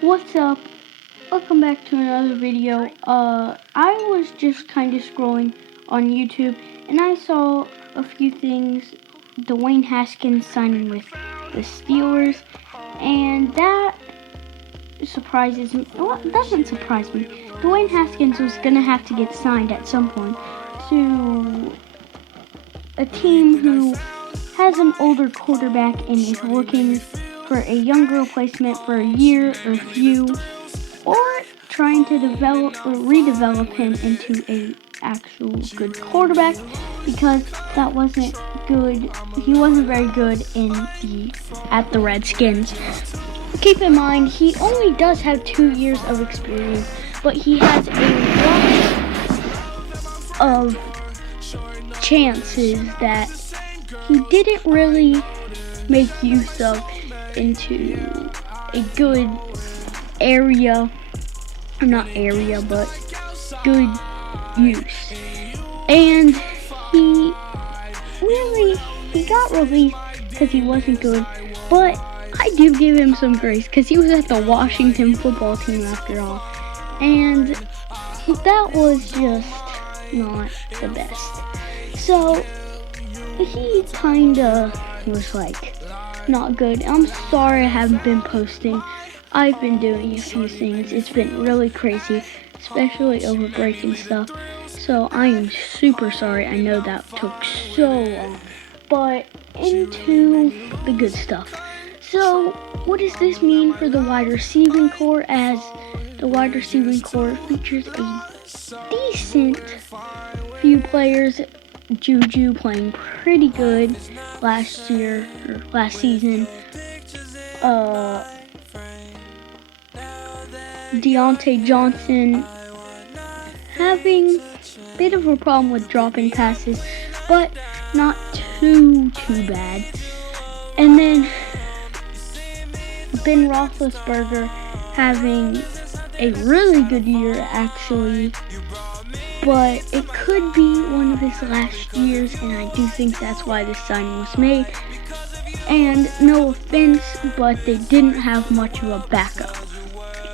What's up? Welcome back to another video. I was just kind of scrolling on YouTube and I saw a few things. Dwayne Haskins signing with the Steelers, and that surprises me. Well, it doesn't surprise me. Dwayne Haskins was gonna have to get signed at some point to a team who has an older quarterback and is looking for a younger replacement for a year or few, or trying to develop or redevelop him into a actual good quarterback, because that wasn't good. He wasn't very good at the Redskins. Keep in mind, he only does have 2 years of experience, but he has a lot of chances that he didn't really make use of into a good good use. And he got released because he wasn't good, but I do give him some grace because he was at the Washington football team after all, and that was just not the best. So he kinda was like not good. I'm sorry I haven't been posting. I've been doing a few things. It's been really crazy, especially over break and stuff. So I am super sorry. I know that took so long. But into the good stuff. So what does this mean for the wide receiving core? As the wide receiving core features a decent few players. Juju playing pretty good last season. Deontay Johnson having a bit of a problem with dropping passes, but not too bad. And then Ben Roethlisberger having a really good year actually, but it could be one of his last years, and I do think that's why this signing was made. And no offense, but they didn't have much of a backup.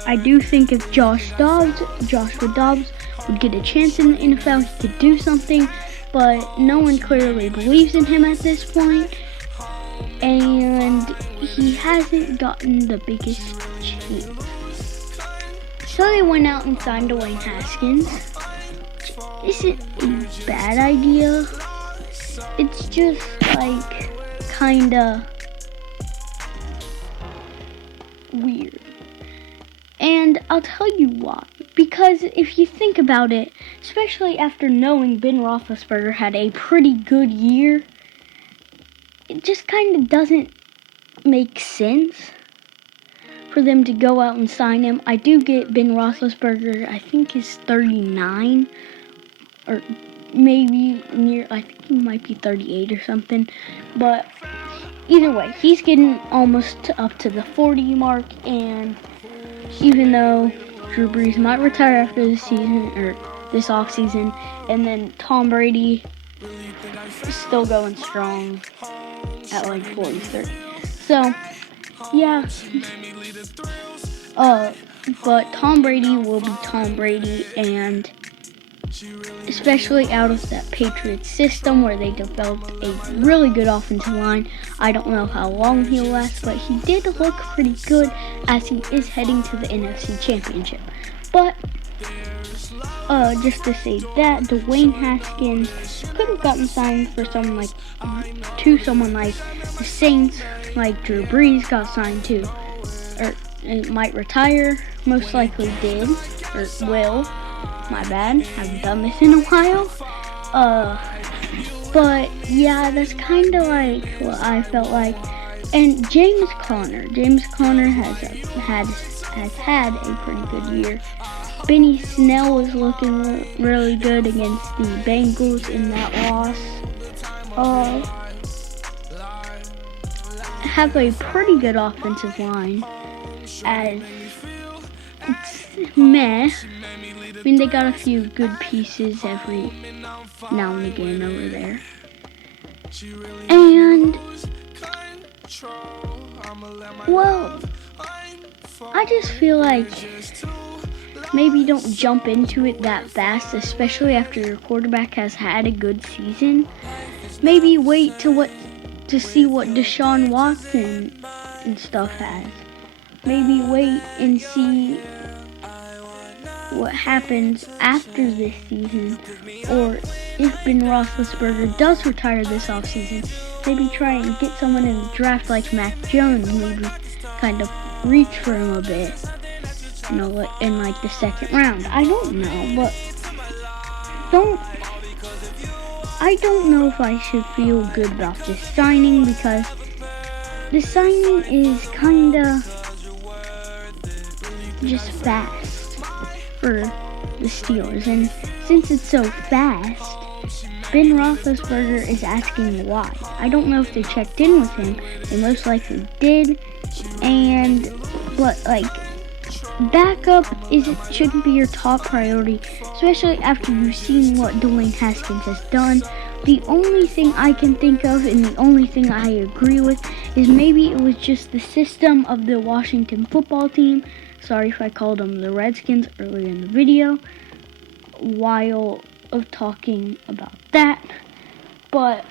I do think if Joshua Dobbs would get a chance in the NFL, he could do something, but no one clearly believes in him at this point, and he hasn't gotten the biggest chance. So they went out and signed Dwayne Haskins. Isn't a bad idea. It's just like kinda weird. And I'll tell you why. Because if you think about it, especially after knowing Ben Roethlisberger had a pretty good year, it just kinda doesn't make sense for them to go out and sign him. I do get Ben Roethlisberger, I think he's 39. Or maybe I think he might be 38 or something. But either way, he's getting almost up to the 40 mark. And even though Drew Brees might retire after this season, or this offseason, and then Tom Brady is still going strong at like 40-30. So, yeah. But Tom Brady will be Tom Brady, and especially out of that Patriots system where they developed a really good offensive line. I don't know how long he'll last, but he did look pretty good as he is heading to the NFC Championship. But just to say that, Dwayne Haskins could have gotten signed for someone like the Saints, like Drew Brees got signed to, or it might retire, most likely did, or will. My bad, haven't done this in a while. But yeah, that's kind of like what I felt like. And James Conner has had a pretty good year. Benny Snell was looking really good against the Bengals in that loss. Have a pretty good offensive line, as it's meh. I mean, they got a few good pieces every now and again over there. And, well, I just feel like maybe don't jump into it that fast, especially after your quarterback has had a good season. Maybe wait to see what Deshaun Watson and stuff has. Maybe wait and see what happens after this season, or if Ben Roethlisberger does retire this offseason, maybe try and get someone in the draft like Mac Jones, maybe kind of reach for him a bit, in like the second round. I don't know, but I don't know if I should feel good about this signing, because the signing is kinda just fast for the Steelers, and since it's so fast, Ben Roethlisberger is asking why. I don't know if they checked in with him. They most likely did, but backup shouldn't be your top priority, especially after you've seen what Dwayne Haskins has done. The only thing I can think of, and the only thing I agree with, is maybe it was just the system of the Washington football team. Sorry if I called them the Redskins earlier in the video while of talking about that. But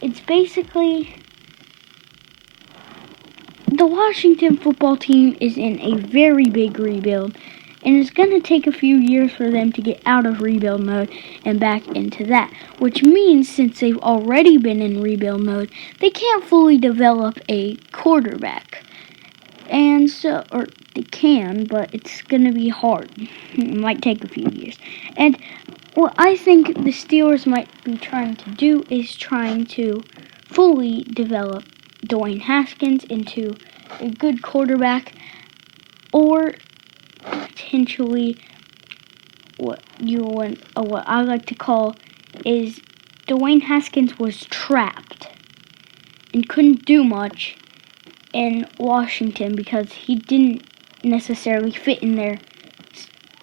it's basically the Washington football team is in a very big rebuild, and it's going to take a few years for them to get out of rebuild mode and back into that, which means since they've already been in rebuild mode, they can't fully develop a quarterback. And so, or they can, but it's going to be hard. It might take a few years. And what I think the Steelers might be trying to do is trying to fully develop Dwayne Haskins into a good quarterback, or potentially what I like to call is Dwayne Haskins was trapped and couldn't do much in Washington because he didn't necessarily fit in their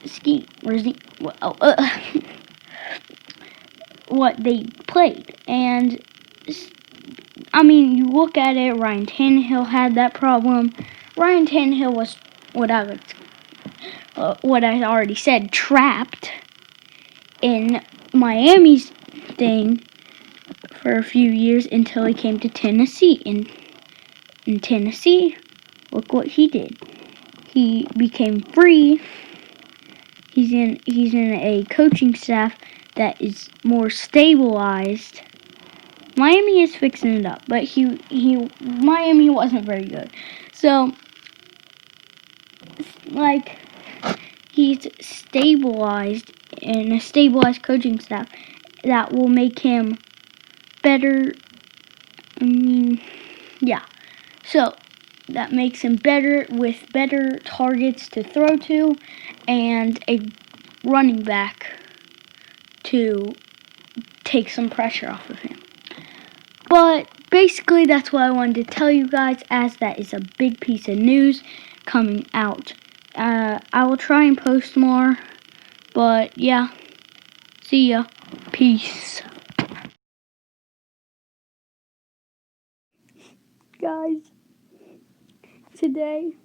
scheme what they played. And I mean, you look at it, Ryan Tannehill had that problem. Ryan Tannehill was what I already said, trapped in Miami's thing for a few years until he came to Tennessee. In Tennessee, look what he did. He became free. He's in a coaching staff that is more stabilized. Miami is fixing it up, but Miami wasn't very good. So, he's stabilized in a stabilized coaching staff that will make him better. So that makes him better with better targets to throw to and a running back to take some pressure off of him. But basically that's what I wanted to tell you guys, as that is a big piece of news coming out. I will try and post more, but yeah, see ya. Peace. Guys, today